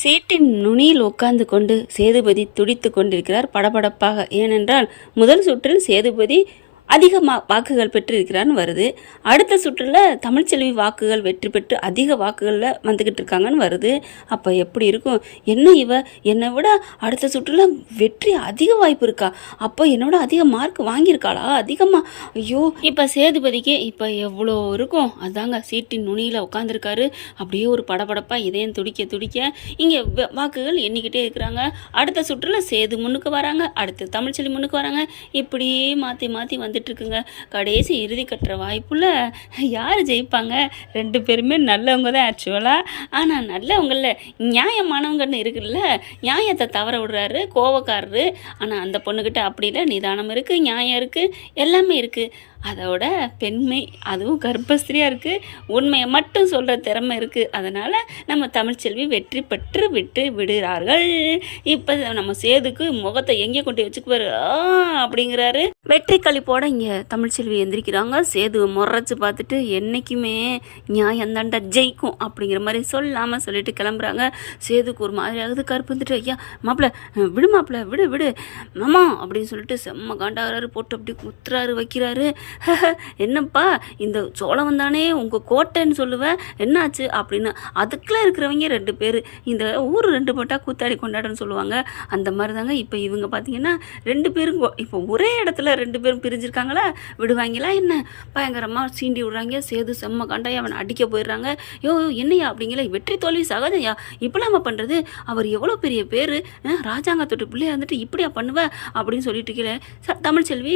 சீட்டின் நுனியில் உட்கார்ந்து கொண்டு சேதுபதி துடித்து கொண்டிருக்கிறார் படபடப்பாக. ஏனென்றால் முதல் சுற்றில் சேதுபதி அதிக வாக்குகள் பெற்றிருக்கிறான்னு வருது. அடுத்த சுற்றில் தமிழ்ச்செல்வி வாக்குகள் வெற்றி பெற்று அதிக வாக்குகளில் வந்துக்கிட்டு இருக்காங்கன்னு வருது. அப்போ எப்படி இருக்கும்? என்ன என்னை விட அடுத்த சுற்றில் வெற்றி அதிக வாய்ப்பு இருக்கா? அப்போ என்னோட அதிக மார்க் வாங்கியிருக்காளா அதிகமாக? ஐயோ, இப்போ சேதுபதிக்கு இப்போ எவ்வளோ இருக்கும்? அதாங்க சீட்டின் நுனியில் உட்காந்துருக்காரு. அப்படியே ஒரு படபடப்பாக இதயம் துடிக்க துடிக்க இங்கே வாக்குகள் எண்ணிக்கிட்டே இருக்கிறாங்க. அடுத்த சுற்றில் சேது முன்னுக்கு வராங்க, அடுத்து தமிழ்ச்செல்வி முன்னுக்கு வராங்க. இப்படி மாற்றி மாற்றி வந்து இருக்குங்க. கடைசி இறுதி கட்டுற வாய்ப்புல யார் ஜெயிப்பாங்க? ரெண்டு பேருமே நல்லவங்க தான் ஆக்சுவலாக. ஆனால் நல்லவங்கள நியாயமானவங்கன்னு இருக்குல்ல, நியாயத்தை தவற விடுறாரு கோவக்காரரு. ஆனால் அந்த பொண்ணுக்கிட்ட அப்படி இல்லை, நிதானம் இருக்குது, நியாயம் இருக்குது, எல்லாமே இருக்குது. அதோட பெண்மை, அதுவும் கர்ப்பஸ்திரியாக இருக்குது, உண்மையை மட்டும் சொல்கிற திறமை இருக்குது. அதனால் நம்ம தமிழ்ச்செல்வி வெற்றி பெற்று விட்டு விடுறார்கள். இப்போ நம்ம சேதுக்கு முகத்தை எங்கே கொண்டு வச்சுக்குவார் அப்படிங்கிறாரு. வெற்றி கழிப்போட இங்கே தமிழ்ச்செல்வி எந்திரிக்கிறாங்க. சேது முறைச்சு பார்த்துட்டு என்றைக்குமே நியாயந்தாண்டா ஜெயிக்கும் அப்படிங்கிற மாதிரி சொல்லாமல் சொல்லிட்டு கிளம்புறாங்க. சேதுக்கு ஒரு மாதிரி ஆகுது. கருப்பு வந்துட்டு, ஐயா மாப்பிள்ள விடு, மாப்பிள்ள விடு விடு மாமா அப்படின்னு சொல்லிட்டு செம்ம காண்டாகிறாரு. போட்டு அப்படி குத்துறாரு, வைக்கிறாரு. என்னப்பா இந்த சோழவன் தானே உங்கள் கோட்டைன்னு சொல்லுவேன், என்னாச்சு அப்படின்னு. அதுக்குள்ளே இருக்கிறவங்க ரெண்டு பேர், இந்த ஊர் ரெண்டு போட்டால் கூத்தாடி கொண்டாடன்னு சொல்லுவாங்க. அந்த மாதிரி தாங்க இப்போ இவங்க பார்த்தீங்கன்னா ரெண்டு பேரும் இப்போ ஒரே இடத்துல ரெண்டு பேரும் பிரிஞ்சிருக்காங்களா, விடுவாங்களா என்ன? பயங்கரமாக சீண்டி விடுறாங்க. சேது செம்ம காண்டாய் அவனை அடிக்க போயிடுறாங்க. யோ என்னையா அப்படிங்கிற, வெற்றி தோல்வி சகஜையா, இப்படிலாம் நம்ம பண்ணுறது, அவர் எவ்வளோ பெரிய பேர், ராஜாங்கத்தோட பிள்ளையா இருந்துட்டு இப்படியா பண்ணுவேன் அப்படின்னு சொல்லிட்டு இருக்கீங்களே. தமிழ்ச்செல்வி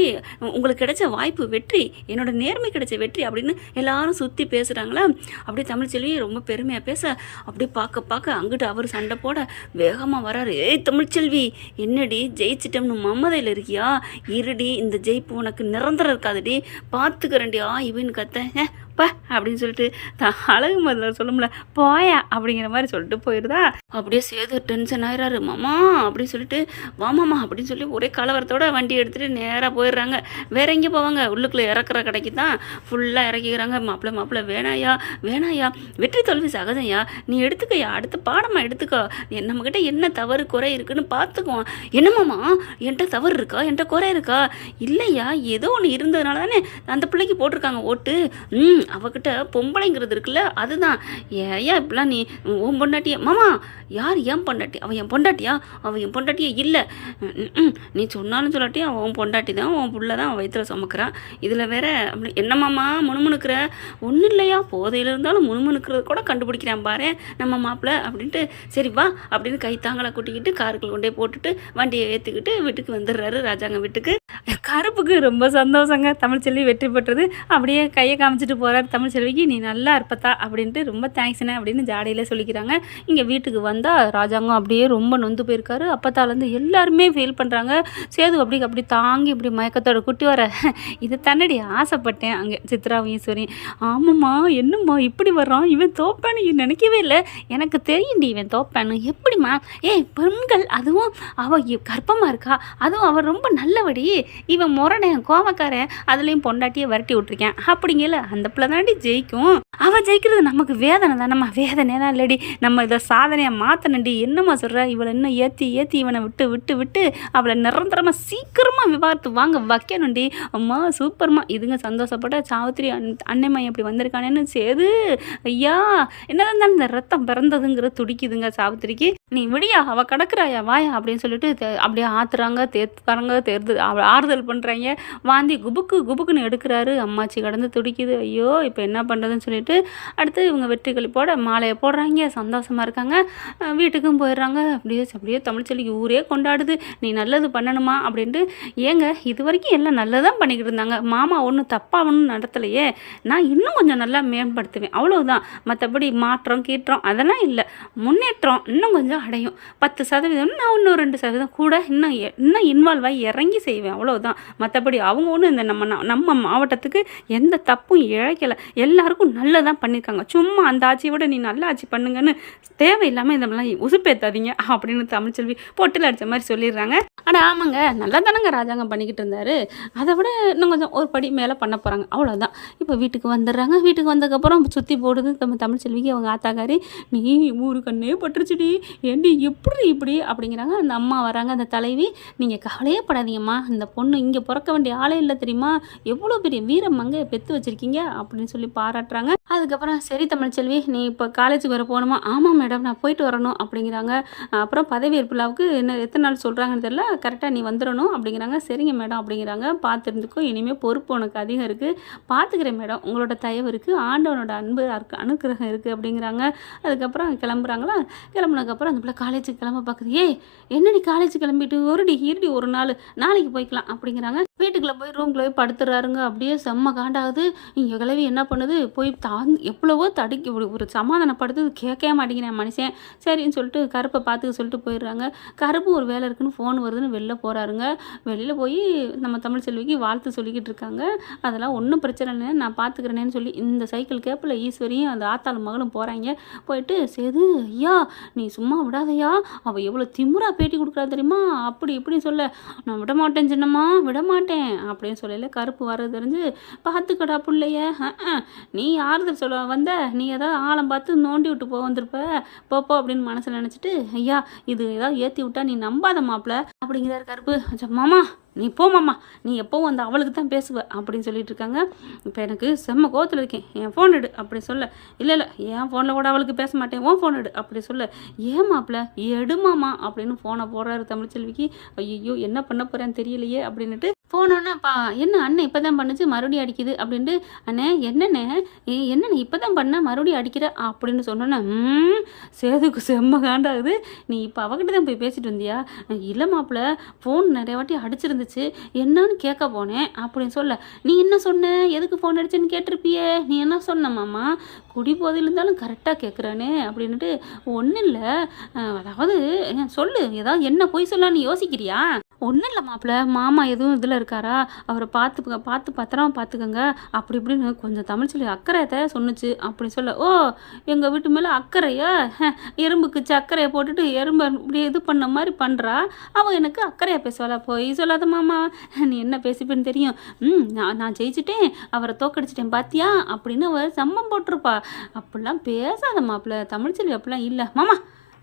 உங்களுக்கு கிடைச்ச வாய்ப்பு வெற்றி, என்னோட நேர்மை கிடைச்ச வெற்றி அப்படின்னு எல்லாரும் சுற்றி பேசுகிறாங்களா. அப்படியே தமிழ்ச்செல்வி ரொம்ப பெருமையாக பேச, அப்படியே பார்க்க பார்க்க அங்கிட்டு அவர் சண்டை போட வேகமாக வராரு. ஏய் தமிழ்ச்செல்வி, என்னடி ஜெயிச்சிட்டோம்னு மம்மதையில் இருக்கியா? இருடி, இந்த ஜெயிப்பு உனக்கு நிரந்தரம் இருக்காதுடி, பார்த்துக்கிறேன்டி இவன்னு கத்த பா அப்படின்னு சொல்லிட்டு அழகு முதல்ல சொல்லும்ல, போயா அப்படிங்கிற மாதிரி சொல்லிட்டு போயிடுதா. அப்படியே சேது டென்ஷன் ஆயிடுறாரு. மாமா அப்படின்னு சொல்லிட்டு, வாமாமா அப்படின்னு சொல்லி ஒரே கலவரத்தோட வண்டி எடுத்துகிட்டு நேராக போயிடுறாங்க. வேற எங்கே போவாங்க? உள்ளுக்குள்ளே இறக்குற கடைக்கு தான் ஃபுல்லாக இறக்கிக்கிறாங்க. மாப்பிள்ள வேணாயா வேணாயா, வெற்றி தோல்வி சகஜம்யா, நீ எடுத்துக்கையா, அடுத்த பாடமாக எடுத்துக்கோ, நம்மக்கிட்ட என்ன தவறு குறை இருக்குன்னு பார்த்துக்குவோம். என்னமாம்மா என்கிட்ட தவறு இருக்கா, என்கிட்ட குறை இருக்கா? இல்லையா, ஏதோ ஒன்று இருந்ததுனால தானே அந்த பிள்ளைக்கு போட்டிருக்காங்க ஓட்டு. அவகிட்ட பொம்பளைங்கிறது இருக்குல்ல, அதுதான். ஏயா இப்படிலாம் நீ உன் பொண்டாட்டியா? மாமா யார் என் பொண்டாட்டி? அவன் என் பொண்டாட்டியா? அவன் என் பொண்டாட்டியே இல்லை. நீ சொன்னாலும் சொல்லாட்டியும் அவன் உன் பொண்டாட்டி தான், உன் புள்ள தான், அவன் வயிற்றுல சுமக்கிறான். இதில் வேற அப்படி என்ன மாமா முணுமுணுக்கிற? ஒன்றும் இல்லையா, போதையில் இருந்தாலும் முணுமுணுக்கிறது கூட கண்டுபிடிக்கிறான் பாரு நம்ம மாப்பிள்ள அப்படின்ட்டு. சரி வா அப்படின்னு கைத்தாங்களை கூட்டிக்கிட்டு காருக்குள்ள கொண்டே போட்டுட்டு வண்டியை ஏற்றுக்கிட்டு வீட்டுக்கு வந்துடுறாரு, ராஜாங்க வீட்டுக்கு. கருப்புக்கு ரொம்ப சந்தோஷங்க, தமிழ்ச்செல்வி வெற்றி பெற்றது. அப்படியே கையை காமிச்சிட்டு போகிறார் தமிழ்ச்செல்விக்கு, நீ நல்லா இருப்பத்தா அப்படின்ட்டு, ரொம்ப தேங்க்ஸ்ண்ணே அப்படின்னு ஜாடையில் சொல்லிக்கிறாங்க. இங்கே வீட்டுக்கு வந்தால் ராஜாங்கம் அப்படியே ரொம்ப நொந்து போயிருக்காரு. அப்பத்தாலேருந்து எல்லாருமே ஃபீல் பண்ணுறாங்க. சேது அப்படி தாங்கி இப்படி மயக்கத்தோட குட்டி வர, இது தன்னடி ஆசைப்பட்டேன். அங்கே சித்ராவும் ஈஸ்வரியும், ஆமாம்மா என்னம்மா இப்படி வர்றான், இவன் தோப்பான்னு நினைக்கவே இல்லை, எனக்கு தெரியும்டி இவன் தோப்பான்னு. எப்படிம்மா? பெண்கள், அதுவும் அவள் கர்ப்பமாக இருக்கா, அதுவும் அவள் ரொம்ப நல்லபடி, இவன் முரணன் கோவக்காரன், அதுலேயும் பொண்டாட்டியை விரட்டி விட்டுருக்கேன் அப்படிங்கல. அந்த பிள்ளை தாண்டி ஜெயிக்கும், அவள் ஜெயிக்கிறது நமக்கு வேதனை தானம்மா. வேதனைலாம் இல்லடி, நம்ம இதை சாதனையாக மாற்றணுண்டி. என்னம்மா சொல்கிற? இவளை இன்னும் ஏற்றி இவனை விட்டு விட்டு விட்டு அவளை நிரந்தரமாக சீக்கிரமாக விவாதத்து வாங்க வைக்கணுண்டி. அம்மா சூப்பர்மா. இதுங்க சந்தோஷப்பட்ட சாவித்திரி அன்னைம்மா எப்படி வந்திருக்கானேன்னு. சேது ஐயா என்னதான் இருந்தாலும் இந்த ரத்தம் பிறந்ததுங்கிற துடிக்குதுங்க சாவித்திரிக்கு. நீ விடியா, அவள் கிடக்குறாயா, வாயா அப்படின்னு சொல்லிட்டு அப்படியே ஆத்துறாங்க, தேர்த்துறாங்க, ஆறுதல் பண்ணுறாங்க. வாந்தி குபுக்குன்னு எடுக்கிறாரு. அம்மாச்சி கடந்து துடிக்குது. ஐயோ இப்போ என்ன பண்ணுறதுன்னு சொல்லிட்டு அடுத்து இவங்க வெற்றி கழிப்போட மாலையை போடுறாங்க, சந்தோஷமாக இருக்காங்க. வீட்டுக்கும் போயிடுறாங்க. அப்படியே தமிழ்ச்செல்விக்கு ஊரே கொண்டாடுது. நீ நல்லது பண்ணணுமா அப்படின்ட்டு. ஏங்க இது வரைக்கும் எல்லாம் நல்லதான் பண்ணிக்கிட்டு இருந்தாங்க, மாமா ஒன்றும் தப்பாக ஒன்றும் நடத்தலையே, நான் இன்னும் கொஞ்சம் நல்லா மேம்படுத்துவேன் அவ்வளோதான், மற்றபடி மாற்றம் கீற்றம் அதெல்லாம் இல்லை, முன்னேற்றம் இன்னும் கொஞ்சம் அடையும். 10% நான் இன்னும் 2% கூட இன்னும் இன்வால்வ் ஆகி இறங்கி செய்வேன் அவ்வளோதான். மற்றபடி அவங்க ஒன்றும் இந்த நம்ம மாவட்டத்துக்கு எந்த தப்பும் இழைக்க நினைக்கல, எல்லாருக்கும் நல்லதான் பண்ணியிருக்காங்க, சும்மா அந்த ஆட்சியை விட நீ நல்ல ஆட்சி பண்ணுங்கன்னு தேவையில்லாமல் இந்த மாதிரிலாம் உசுப்பேத்தாதீங்க அப்படின்னு தமிழ்ச்செல்வி பொட்டில் அடித்த மாதிரி சொல்லிடுறாங்க. ஆனால் ஆமாங்க, நல்லா தானங்க ராஜாங்கம் பண்ணிக்கிட்டு இருந்தாரு, அதை விட இன்னும் கொஞ்சம் ஒரு படி மேலே பண்ண போகிறாங்க, அவ்வளோதான். இப்போ வீட்டுக்கு வந்துடுறாங்க. வீட்டுக்கு வந்ததுக்கப்புறம் சுற்றி போடுது தமிழ்ச்செல்விக்கு அவங்க ஆத்தாக்காரி, நீ ஊரு கண்ணே பட்டுருச்சுடி, ஏண்டி எப்படி இப்படி அப்படிங்கிறாங்க. அந்த அம்மா வராங்க, அந்த தலைவி, நீங்கள் கவலையே படாதீங்கம்மா, இந்த பொண்ணு இங்கே பிறக்க வேண்டிய ஆளே இல்லை தெரியுமா, எவ்வளோ பெரிய வீரமங்க பெற்று வச்சுருக்கீங்க அப்படின்னு சொல்லி பாராட்டுறாங்க. அதுக்கப்புறம் சரி தமிழ்ச்செல்வி, நீ இப்போ காலேஜுக்கு வர போகணுமா? ஆமாம் மேடம், நான் போயிட்டு வரணும் அப்படிங்கிறாங்க. அப்புறம் பதவியேற்பு விழாவுக்கு என்ன எத்தனை நாள் சொல்கிறாங்கன்னு தெரியல, கரெக்டாக நீ வந்துடணும் அப்படிங்கிறாங்க. சரிங்க மேடம் அப்படிங்கிறாங்க. பார்த்துருந்துக்கும், இனிமேல் பொறுப்பு உனக்கு அதிகம் இருக்குது, பார்த்துக்கிறேன் மேடம், உங்களோட தயவு இருக்குது, ஆண்டவனோட அன்பு அனுக்கிரகம் இருக்குது அப்படிங்கிறாங்க. அதுக்கப்புறம் கிளம்புறாங்களா. கிளம்புனதுக்கப்புறம் அந்த பிள்ளை காலேஜுக்கு கிளம்ப பார்க்குது. ஏய் என்னடி காலேஜ் கிளம்பிட்டு இருடி ஒரு நாள், நாளைக்கு போய்க்கலாம் அப்படிங்கிறாங்க. வீட்டுக்குள்ளே போய் ரூம்குள்ளே போய் படுத்துறாருங்க. அப்படியே செம்ம காண்டாகுது. இங்கே கிளவி என்ன பண்ணுது, போய் எவ்வளவோ தடுக்கி ஒரு சமாதானப்படுத்துது, கேட்கவே மாட்டேங்கிறேன் மனுஷன். சரின்னு சொல்லிட்டு கருப்பை பார்த்துக்க சொல்லிட்டு போயிடுறாங்க. கருப்பு ஒரு வேலை இருக்குன்னு ஃபோன் வருதுன்னு வெளில போகிறாருங்க. வெளியில் போய் நம்ம தமிழ்ச்செல்விக்கு வாழ்த்து சொல்லிக்கிட்டு இருக்காங்க. அதெல்லாம் ஒன்றும் பிரச்சனை இல்லை, நான் பார்த்துக்கிறேனேன்னு சொல்லி இந்த சைக்கிள் கேப்பில் ஈஸ்வரியும் அந்த ஆத்தாள் மகளும் போகிறாங்க. போயிட்டு சேது ஐயா நீ சும்மா விடாதையா, அவள் எவ்வளோ திமுறா பேட்டி கொடுக்குறா தெரியுமா, அப்படி இப்படின்னு சொல்ல, நான் விட மாட்டேன் சின்னம்மா, விட மாட்டேன் அப்படின்னு சொல்லல. கருப்பு வர்றது தெரிஞ்சு, பார்த்துக்கடா பிள்ளைய, நீ ஆறுதல் சொல்ல வந்த, நீ ஏதாவது ஆழம் பார்த்து நோண்டி விட்டு வந்திருப்ப, போப்போ அப்படின்னு மனசில் நினச்சிட்டு, ஐயா இது ஏதாவது ஏற்றி விட்டா நீ நம்பாத மாப்பிள்ள அப்படிங்கிறாரு கருப்பு. மாமா நீ போமாம்மா, நீ எப்போவும் அந்த அவளுக்கு தான் பேசுவ அப்படின்னு சொல்லிட்டு இருக்காங்க. இப்போ எனக்கு செம்ம கோவத்தில் இருக்கேன், என் ஃபோன் எடு அப்படி சொல்ல. இல்லை என் ஃபோனில் கூட அவளுக்கு பேச மாட்டேன், உன் ஃபோன் எடு அப்படி சொல்ல. ஏன் மாப்பிள்ள எடுமாமா அப்படின்னு ஃபோனை போடுறாரு தமிழ்ச்செல்விக்கு. ஐயோ என்ன பண்ண போகிறேன்னு தெரியலையே அப்படின்ட்டு ஃபோனோன்னா என்ன அண்ணன் இப்போ தான் பண்ணுச்சு மறுபடியும் அடிக்குது அப்படின்ட்டு, அண்ணே என்னண்ணே இப்போ தான் பண்ண மறுபடியும் அடிக்கிற அப்படின்னு சொன்னோன்னே சேதுக்கு செம்ம காண்டாகுது. நீ இப்போ அவகிட்ட தான் போய் பேசிட்டு வந்தியா? இல்லை மாப்பிள்ள, ஃபோன் நிறைய வாட்டி அடிச்சிருந்துச்சு, என்னன்னு கேட்க போனேன் அப்படின்னு சொல்ல. நீ என்ன சொன்ன, எதுக்கு ஃபோன் அடிச்சுன்னு கேட்டிருப்பியே, நீ என்ன சொன்ன மாமா, குடி போதையில் இருந்தாலும் கரெக்டாக கேட்குறானே அப்படின்ட்டு. ஒன்றும் இல்லை, அதாவது சொல்லு, ஏதாவது என்ன போய் சொல்லலான்னு யோசிக்கிறியா? ஒன்றும் இல்லை மாப்பிள்ள, மாமா எதுவும் இதில் இருக்காரா, அவரை பார்த்து பத்திரமா பார்த்துக்கோங்க அப்படி இப்படின்னு கொஞ்சம் தமிழ்ச்செல்வி அக்கறையத்தை சொன்னுச்சு அப்படி சொல்ல. ஓ எங்கள் வீட்டு மேலே அக்கறையா, எறும்புக்கு சக்கரையை போட்டுட்டு எறும்பை இப்படி இது பண்ண மாதிரி பண்ணுறா, அவள் எனக்கு அக்கறையாக பேசுவாளா? போய் சொல்லாத மாமா, நீ என்ன பேசிப்பேன்னு தெரியும், நான் ஜெயிச்சிட்டேன், அவரை தோக்கடிச்சிட்டேன் பாத்தியா அப்படின்னு அவள் சம்மம் போட்டிருப்பா. அப்படிலாம் பேசாத மாப்பிள்ள, தமிழ்ச்செல்வி அப்படிலாம் இல்லை மாமா,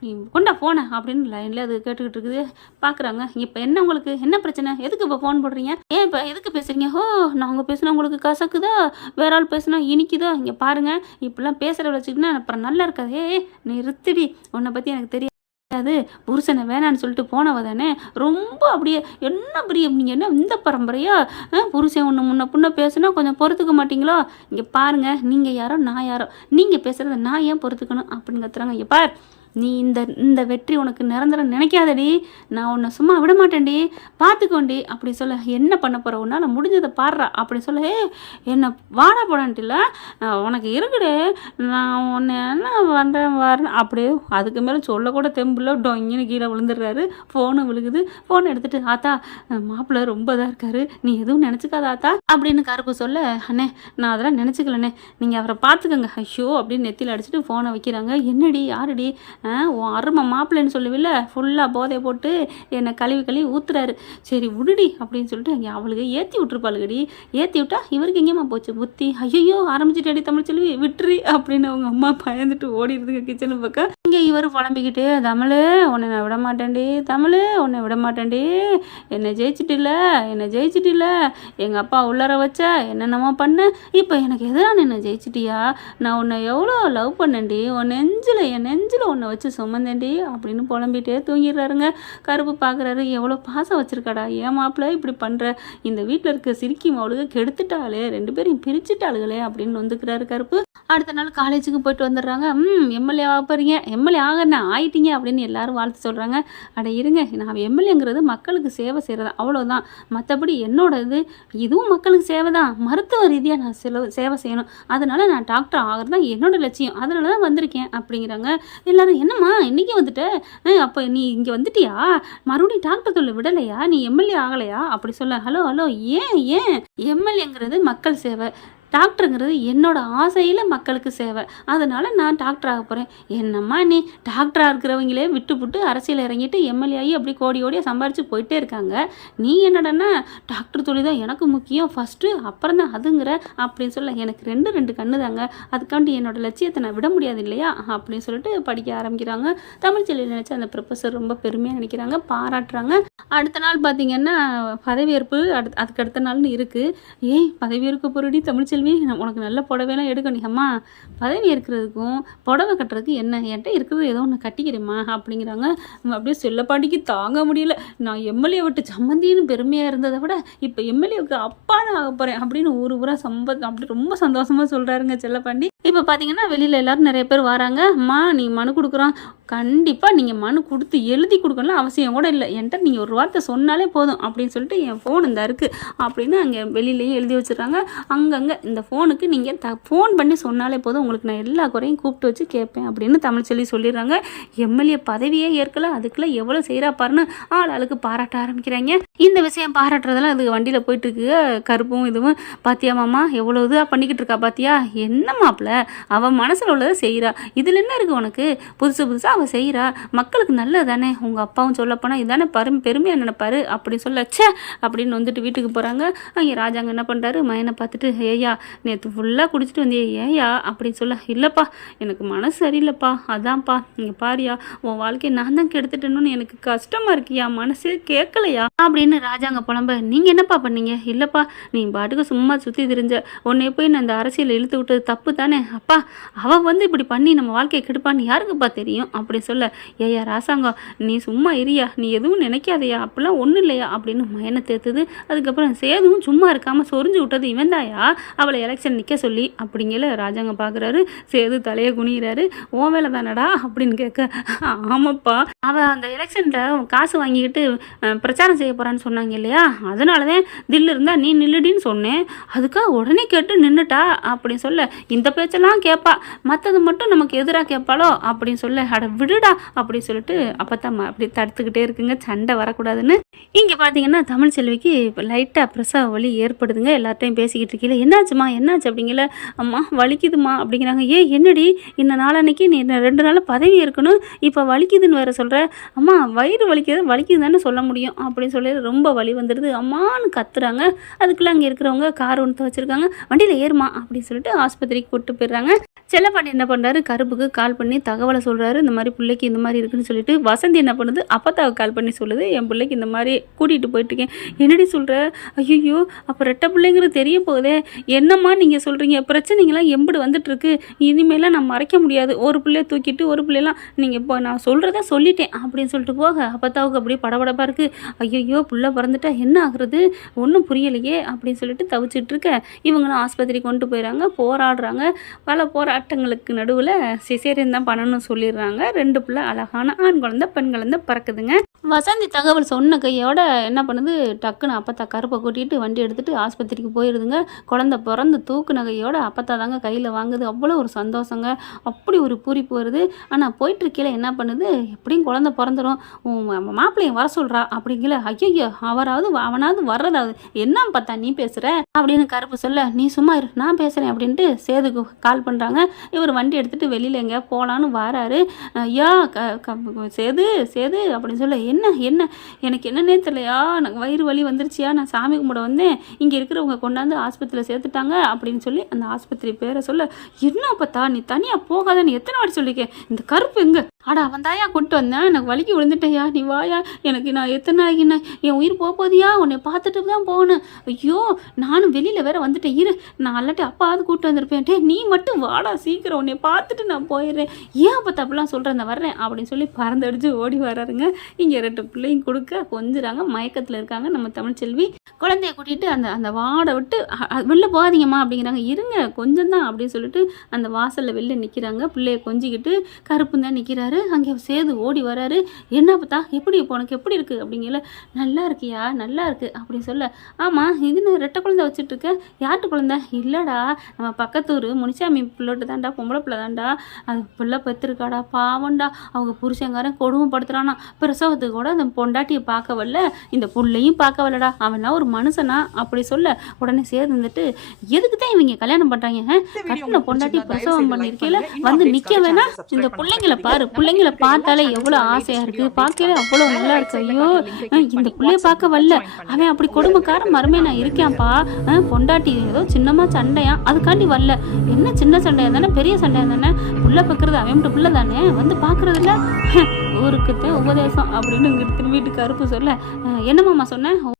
நீ கொண்டா ஃபோனை அப்படின்னு லைனில் அது கேட்டுக்கிட்டு இருக்குது. பார்க்குறாங்க. இப்போ என்ன உங்களுக்கு என்ன பிரச்சனை, எதுக்கு இப்போ ஃபோன் போடுறீங்க, ஏன் இப்போ எதுக்கு பேசுகிறீங்க? ஓ நாங்கள் பேசுனா உங்களுக்கு கசக்குதா, வேற ஆள் பேசுனா இனிக்குதா, இங்கே பாருங்கள் இப்படிலாம் பேசுகிற வச்சுக்கிட்டா அப்புறம் நல்லா இருக்காது. நீ நிறுத்திடி, உன்னை பற்றி எனக்கு தெரியாது, புருஷனை வேணான்னு சொல்லிட்டு போனவ தானே, ரொம்ப அப்படியே என்ன பெரிய நீங்கள் என்ன இந்த பரம்பரையா, புருஷன் ஒன்று முன்ன புண்ண பேசுனா கொஞ்சம் பொறுத்துக்க மாட்டீங்களோ, இங்கே பாருங்கள் நீங்கள் யாரோ நான் யாரோ, நீங்கள் பேசுகிறத நான் ஏன் பொறுத்துக்கணும் அப்படின்னு கத்துறாங்க. இங்கே பார், நீ இந்த வெற்றி உனக்கு நிரந்தரம் நினைக்காதடி, நான் உன்னை சும்மா விட மாட்டேன்டி, பார்த்துக்கோண்டி அப்படி சொல்ல. என்ன பண்ண போகிற, உன்னால் முடிஞ்சதை பாடுறா அப்படி சொல்ல. என்னை வாடா போடான்ட்டில்ல, உனக்கு இருக்குடே, நான் உன்னை என்ன வரேன் அப்படியே அதுக்கு மேலே சொல்லக்கூட தெம்பில் டொங்கின்னு கீழே விழுந்துடுறாரு. ஃபோனு விழுகுது. ஃபோன் எடுத்துகிட்டு, ஆத்தா மாப்பிள்ளை ரொம்ப இதாக இருக்காரு, நீ எதுவும் நினச்சிக்காத ஆத்தா அப்படின்னு கருப்பு சொல்ல. அண்ணே நான் அதெல்லாம் நினச்சிக்கலண்ணே, நீங்கள் அவரை பார்த்துக்கோங்க. ஐயோ அப்படின்னு நெத்தியில் அடிச்சுட்டு ஃபோனை வைக்கிறாங்க. என்னடி யாருடி, உன் அருமை மாப்பிள்ளைன்னு சொல்லுவில்ல, ஃபுல்லாக போதையை போட்டு என்னை கழுவி ஊத்துறாரு, சரி விடுடி அப்படின்னு சொல்லிட்டு அங்கே அவளுக்கு ஏற்றி விட்டுருப்பாளுகடி. ஏற்றி விட்டா இவருக்கு எங்கேம்மா போச்சு புத்தி, ஐயோ ஆரம்பிச்சுட்டாடி தமிழ்ச்செல்வி விட்டுரு அப்படின்னு அவங்க அம்மா பயந்துட்டு ஓடிடுதுங்க கிச்சனு பக்கம். இங்கே இவர் புலம்பிக்கிட்டே, தமிழ் உன்னை நான் விட மாட்டேன்டி, தமிழ் உன்னை விட மாட்டேன்டி, என்னை ஜெயிச்சிட்டில்ல, எங்கள் அப்பா உள்ளார வச்ச என்னென்னமோ பண்ண, இப்போ எனக்கு எதிரான என்ன ஜெயிச்சிட்டியா, நான் உன்னை எவ்வளோ லவ் பண்ணேன்டி, உன் என் நெஞ்சில் உன்னை வச்சு சுமந்தேன்டி அப்படின்னு புலம்பிகிட்டே தூங்கிடுறாருங்க. கருப்பு பார்க்குறாரு, எவ்வளோ பாசம் வச்சுருக்காடா ஏன் மாப்பிள்ள இப்படி பண்ணுற, இந்த வீட்டில் இருக்க சிரிக்கி அவளுக்கு கெடுத்துட்டாளே, ரெண்டு பேரும் பிரிச்சுட்டாளுகளே அப்படின்னு வந்துக்கிறாரு கருப்பு. அடுத்த நாள் காலேஜுக்கு போயிட்டு வந்துடுறாங்க. எம்எல்ஏ ஆக போகிறீங்க, எம்எல்ஏ ஆகண்ணா ஆயிட்டீங்க அப்படின்னு எல்லாரும் வாழ்த்து சொல்கிறாங்க. அட இருங்க, நான் எம்எல்ஏங்கிறது மக்களுக்கு சேவை செய்கிறதா அவ்வளோதான், மற்றபடி என்னோட இதுவும் மக்களுக்கு சேவை தான், மருத்துவ ரீதியாக நான் சேவை செய்யணும், அதனால நான் டாக்டர் ஆகிறது தான் என்னோட லட்சியம், அதனால தான் வந்திருக்கேன் அப்படிங்கிறாங்க. எல்லாரும் என்னம்மா இன்றைக்கி வந்துட்டு, அப்போ நீ இங்கே வந்துட்டியா, மறுபடியும் டாக்டர் தொழில் விடலையா, நீ எம்எல்ஏ ஆகலையா அப்படி சொல்ல. ஹலோ ஏன் எம்எல்ஏங்கிறது மக்கள் சேவை, டாக்டருங்கிறது என்னோட ஆசையில் மக்களுக்கு சேவை, அதனால நான் டாக்டர் ஆக போகிறேன். என்னம்மா நீ டாக்டராக இருக்கிறவங்களே விட்டுப்புட்டு அரசியல் இறங்கிட்டு எம்எல்ஏ ஆகி அப்படி கோடி கோடியாக சம்பாரித்து போயிட்டே இருக்காங்க. நீ என்னடன்னா டாக்டர் தொழில் தான் எனக்கு முக்கியம் ஃபஸ்ட்டு, அப்புறம் தான் அதுங்கிற அப்படின்னு சொல்ல. எனக்கு ரெண்டு கண்ணு தாங்க, அதுக்காண்டி என்னோட லட்சியத்தை நான் விட முடியாது இல்லையா அப்படின்னு சொல்லிட்டு படிக்க ஆரம்பிக்கிறாங்க. தமிழ்ச்செல்வி நினச்சி அந்த ப்ரொஃபஸர் ரொம்ப பெருமையாக நினைக்கிறாங்க, பாராட்டுறாங்க. அடுத்த நாள் பார்த்திங்கன்னா பதவியேற்பு அதுக்கு அடுத்த நாள்னு இருக்குது. ஏய் பதவியேற்க போகிறடி தமிழ்ச்செல்வி, உனக்கு நல்ல புடவைலாம் எடுக்கணும். அம்மா பதவி ஏற்கிறதுக்கும் புடவை கட்டுறதுக்கு என்ன, என்கிட்ட இருக்கிறது ஏதோ ஒன்று கட்டிக்கிறேம்மா அப்படிங்கிறாங்க. அப்படியே செல்லப்பாண்டிக்கு தாங்க முடியல. நான் எம்எல்ஏ விட்டு சம்மந்தின்னு பெருமையாக இருந்ததை விட இப்போ எம்எல்ஏவுக்கு அப்பான்னு ஆக போகிறேன் அப்படின்னு ஊரா அப்படி ரொம்ப சந்தோஷமாக சொல்கிறாருங்க செல்லப்பாண்டி. இப்போ பார்த்தீங்கன்னா வெளியில் எல்லோரும் நிறைய பேர் வராங்க. அம்மா நீ மனு கொடுக்குறோம், கண்டிப்பாக நீங்கள் மனு கொடுத்து எழுதி கொடுக்கணும் அவசியம் கூட இல்லை, என்கிட்ட நீங்கள் ஒரு வார்த்தை சொன்னாலே போதும் அப்படின்னு சொல்லிட்டு என் ஃபோன் இந்த இருக்குது அப்படின்னு அங்கே வெளியிலேயே எழுதி வச்சுருக்காங்க. அங்கங்கே இந்த ஃபோனுக்கு நீங்கள் ஃபோன் பண்ணி சொன்னாலே போதும், உங்களுக்கு நான் எல்லா குறையும் கூப்பிட்டு வச்சு கேட்பேன் அப்படின்னு தமிழ்ச்செல்வி சொல்லிடுறாங்க. எம்எல்ஏ பதவியே ஏற்கல, அதுக்குள்ளே எவ்வளோ செய்கிறா பாருன்னு ஆளுக்கு பாராட்ட ஆரம்பிக்கிறாங்க. இந்த விஷயம் பாராட்டுறதெல்லாம் அது வண்டியில் போயிட்டுருக்கு. கருப்பும் இதுவும் பாத்தியா மாமா எவ்வளோ இதாக பண்ணிக்கிட்டு இருக்கா பாத்தியா, என்ன மாப்பிள்ள அவள் மனசில் உள்ளதை செய்கிறா, இதில் என்ன இருக்குது உனக்கு, புதுசாக அவள் செய்கிறா, மக்களுக்கு நல்லது தானே, உங்கள் அப்பாவும் சொல்லப்போனால் இதானே பெருமையாக நினைப்பாரு அப்படின்னு சொல்ல. ச்சே அப்படின்னு வந்துட்டு வீட்டுக்கு போகிறாங்க. அங்கே ராஜாங்க என்ன பண்ணுறாரு, மயனை பார்த்துட்டு ஏயா நேற்று ஃபுல்லாக குடிச்சிட்டு வந்தியே ஏயா அப்படின்னு சொல்ல. இல்லைப்பா எனக்கு மனசு சரியில்லைப்பா, அதான்ப்பா இங்கே பாரியா உன் வாழ்க்கையை நான் தான் கெடுத்துட்டேன்னு எனக்கு கஷ்டமாக இருக்கியா, மனசே கேட்கலையா அப்படின்னு ராஜாங்க புலம்ப. நீங்கள் என்னப்பா பண்ணீங்க, இல்லைப்பா நீ பாட்டுக்கு சும்மா சுற்றி திரிஞ்ச, உன்னை போய் நான் அந்த அரசியல் இழுத்து விட்டது தப்பு தானே, அப்பா அவள் இப்படி பண்ணி நம்ம வாழ்க்கையை கெடுப்பான்னு யாருக்குப்பா தெரியும் அப்படி சொல்ல. ஏயா ராசாங்கம் நீ சும்மா இரியா, நீ எதுவும் நினைக்காதையா, அப்படிலாம் ஒன்றும் இல்லையா அப்படின்னு மயனை தேத்துது. அதுக்கப்புறம் சேதுவும் சும்மா இருக்காமல் சொரிஞ்சு விட்டது இவன் தாயா அவளை எலெக்ஷன் நிற்க சொல்லி அப்படிங்கல ராஜாங்க பார்க்குறாரு. சேது தலையை குனிகிறாரு. ஓ வேலை தானடா அப்படின்னு கேட்க. ஆமாப்பா அவள் அந்த எலெக்ஷனில் காசு வாங்கிக்கிட்டு பிரச்சாரம் செய்ய போகிறான்னு சொன்னாங்க இல்லையா, அதனால தான் தில்லு இருந்தால் நீ நில்லுடின்னு சொன்னேன், அதுக்காக உடனே கேட்டு நின்றுட்டா அப்படின்னு சொல்ல. இந்த பேச்செல்லாம் கேட்பா, மற்றது மட்டும் நமக்கு எதிராக கேட்பாளோ அப்படின்னு சொல்ல. அட விடுடா அப்படின்னு சொல்லிட்டு அப்பத்தான் அப்படி தடுத்துக்கிட்டே இருக்குங்க, சண்டை வரக்கூடாதுன்னு. இங்கே பார்த்தீங்கன்னா தமிழ்ச்செல்விக்கு இப்போ லைட்டாக பிரசவ வலி ஏற்படுதுங்க. எல்லார்ட்டையும் பேசிக்கிட்டு இருக்கீங்கள, என்னாச்சுமா என்னாச்சு அப்படிங்கல. அம்மா வலிக்குதுமா அப்படிங்கிறாங்க. என்னடி இந்த நாளன்னைக்கு நீ 2 நாள் பதவி இருக்கணும், இப்போ வலிக்குதுன்னு வேறு சொல்கிற. அம்மா வயிறு வலிக்குது தானே சொல்ல முடியும் அப்படின்னு சொல்லி ரொம்ப வலி வந்துடுது அம்மான்னு கத்துறாங்க. அதுக்குள்ளே அங்கே இருக்கிறவங்க கார் ஒன்று வச்சுருக்காங்க, வண்டியில் ஏறுமா அப்படின்னு சொல்லிட்டு ஆஸ்பத்திரிக்கு கூப்பிட்டு போயிடுறாங்க. செல்லப்பாண்டி என்ன பண்ணுறாரு, கருப்புக்கு கால் பண்ணி தகவலை சொல்கிறாரு. இந்த மாதிரி பிள்ளைக்கு இந்த மாதிரி இருக்குன்னு சொல்லிட்டு. வசந்தி என்ன பண்ணுது, அப்பத்தாவுக்கு கால் பண்ணி சொல்லுது, என் பிள்ளைக்கு இந்த மாதிரி கூட்டிகிட்டு போயிட்டுருக்கேன். என்னடி சொல்கிற, ஐயோ அப்போ ரெட்டை பிள்ளைங்கிறது தெரிய போகுதே, என்னம்மா நீங்கள் சொல்கிறீங்க, பிரச்சனைங்களாம் எம்பிடு வந்துட்டுருக்கு, இனிமேலாம் நான் மறைக்க முடியாது, ஒரு பிள்ளைய தூக்கிட்டு ஒரு பிள்ளைலாம் நீங்கள் இப்போ நான் சொல்கிறத சொல்லிட்டேன் அப்படின்னு சொல்லிட்டு போக. அப்பத்தாவுக்கு அப்படியே படபடப்பாக இருக்குது. ஐயோ பிள்ளை பிறந்துட்டா என்ன ஆகுறது, ஒன்றும் புரியலையே அப்படின்னு சொல்லிட்டு தவிச்சிட்டு இருக்க. இவங்களும் ஆஸ்பத்திரி கொண்டு போயிடறாங்க, போராடுறாங்க. பல போராட்டங்களுக்கு நடுவில் சிசேரியன் தான் பண்ணணும்னு சொல்லிடுறாங்க. 2 பிள்ளை அழகான ஆண் குழந்தை பெண் குழந்தை பிறக்குதுங்க. வசந்தி தகவல் சொன்ன கையோட என்ன பண்ணுது, டக்குன்னு அப்பத்தா கருப்பை கூட்டிகிட்டு வண்டி எடுத்துகிட்டு ஆஸ்பத்திரிக்கு போயிடுதுங்க. குழந்தை பிறந்து தூக்கு நகையோட அப்பத்தா தாங்க கையில் வாங்குது. அவ்வளோ ஒரு சந்தோஷங்க, அப்படி ஒரு பூரிப்பு வருது. ஆனால் போயிட்டுருக்கையில் என்ன பண்ணுது, எப்படியும் குழந்தை பிறந்துடும், மாப்பிள்ளையும் வர சொல்கிறா அப்படிங்கல. ஐயோ அவனாவது வர்றதாவது என்ன பார்த்தா நீ பேசுகிற அப்படின்னு கருப்பு சொல்ல. நீ சும்மா இரு நான் பேசுகிறேன் அப்படின்ட்டு சேதுக்கு கால் பண்ணுறாங்க. இவர் வண்டி எடுத்துகிட்டு வெளியில் எங்கே போகலான்னு வராரு. ஐயா சேது சேது அப்படின்னு சொல்ல. என்ன எனக்கு என்னன்னே தெரியலையா, எனக்கு வயிறு வலி வந்துருச்சியா, நான் சாமி கும்பிட வந்தேன், இங்கே இருக்கிறவங்க கொண்டாந்து ஆஸ்பத்திரியில் சேர்த்துட்டாங்க அப்படின்னு சொல்லி அந்த ஆஸ்பத்திரி பேரை சொல்ல. என்ன பார்த்தா நீ தனியாக போகாதன்னு எத்தனை வாட்டி சொல்லியிருக்கேன், இந்த கருப்பு எங்கே, அடா அவன் தாயா கூப்பிட்டு வந்தேன், எனக்கு வலிக்கு விழுந்துட்டேயா, நீ வாயா, எனக்கு நான் எத்தனை நாளைக்கு என்ன என் உயிர் போதியா, உன்னை பார்த்துட்டு தான் போகணும், ஐயோ நானும் வெளியில் வேற வந்துட்டேன், இரு நான் அல்லாட்டி அப்பாவது கூப்பிட்டு வந்திருப்பேன், நீ மட்டும் வாடா சீக்கிரம், உன்னை பார்த்துட்டு நான் போயிடுறேன், ஏன் அப்போ தப்புலாம் சொல்கிறேன், நான் வர்றேன் அப்படின்னு சொல்லி பறந்தடிச்சு ஓடி வராருங்க. இங்கே 2 பிள்ளையும் கொடுக்க கொஞ்சிறாங்க, மயக்கத்தில் இருக்காங்க நம்ம தமிழ்ச்செல்வி. குழந்தைய கூட்டிகிட்டு அந்த வாடை விட்டு வெளில போகாதீங்கம்மா அப்படிங்கிறாங்க. இருங்க கொஞ்சம் தான் அப்படின்னு சொல்லிட்டு அந்த வாசலில் வெளில நிற்கிறாங்க. பிள்ளைய கொஞ்சிக்கிட்டு கருப்பு தான் நிற்கிறாரு. பார்க்குறாரு. அங்கே சேது ஓடி வராரு. என்ன பார்த்தா எப்படி இப்போ உனக்கு எப்படி இருக்குது அப்படிங்கல. நல்லா இருக்கியா நல்லா இருக்குது அப்படின்னு சொல்ல, ஆமாம் இதுன்னு ரெட்டை குழந்தை வச்சுட்டு இருக்க, யார்கிட்ட குழந்தை? இல்லைடா நம்ம பக்கத்தூர் முனிசாமி பிள்ளோட்டு தான்டா, பொம்பளை பிள்ளை தான்டா, அது பிள்ளை பெற்றுருக்காடா, பாவண்டா, அவங்க புருஷங்காரன் கொடுமைப்படுத்துறானா, பிரசவத்துக்கு கூட அந்த பொண்டாட்டியை பார்க்க வரல, இந்த புள்ளையும் பார்க்க வரலடா, அவன்லாம் ஒரு மனுஷனா அப்படி சொல்ல, உடனே சேது வந்துட்டு எதுக்கு தான் இவங்க கல்யாணம் பண்ணுறாங்க, கட்டின பொண்டாட்டி பிரசவம் பண்ணியிருக்கையில வந்து நிற்க வேணா, இந்த பிள்ளைங்களை பாரு, பிள்ளைங்களை பார்த்தாலே எவ்வளோ ஆசையாக இருக்குது, பார்க்கல அவ்வளோ நல்லா இருக்கு, ஐயோ இந்த பிள்ளைய பார்க்க வரல, அவன் அப்படி கொடுமைக்கார மருமே நான் இருக்கேன்ப்பா, பொண்டாட்டி ஏதோ சின்னமா சண்டையா அதுக்காண்டி வரல, என்ன சின்ன சண்டையா தானே பெரிய சண்டையா தானே, புள்ள பார்க்கறது அவன் பிள்ளை தானே வந்து பார்க்கறதுல ஊருக்குத்தான் உபதேசம் அப்படின்னு இங்கிட்டு திரும்பிட்டு கருப்பு சொல்ல, என்னமாம்மா சொன்னேன்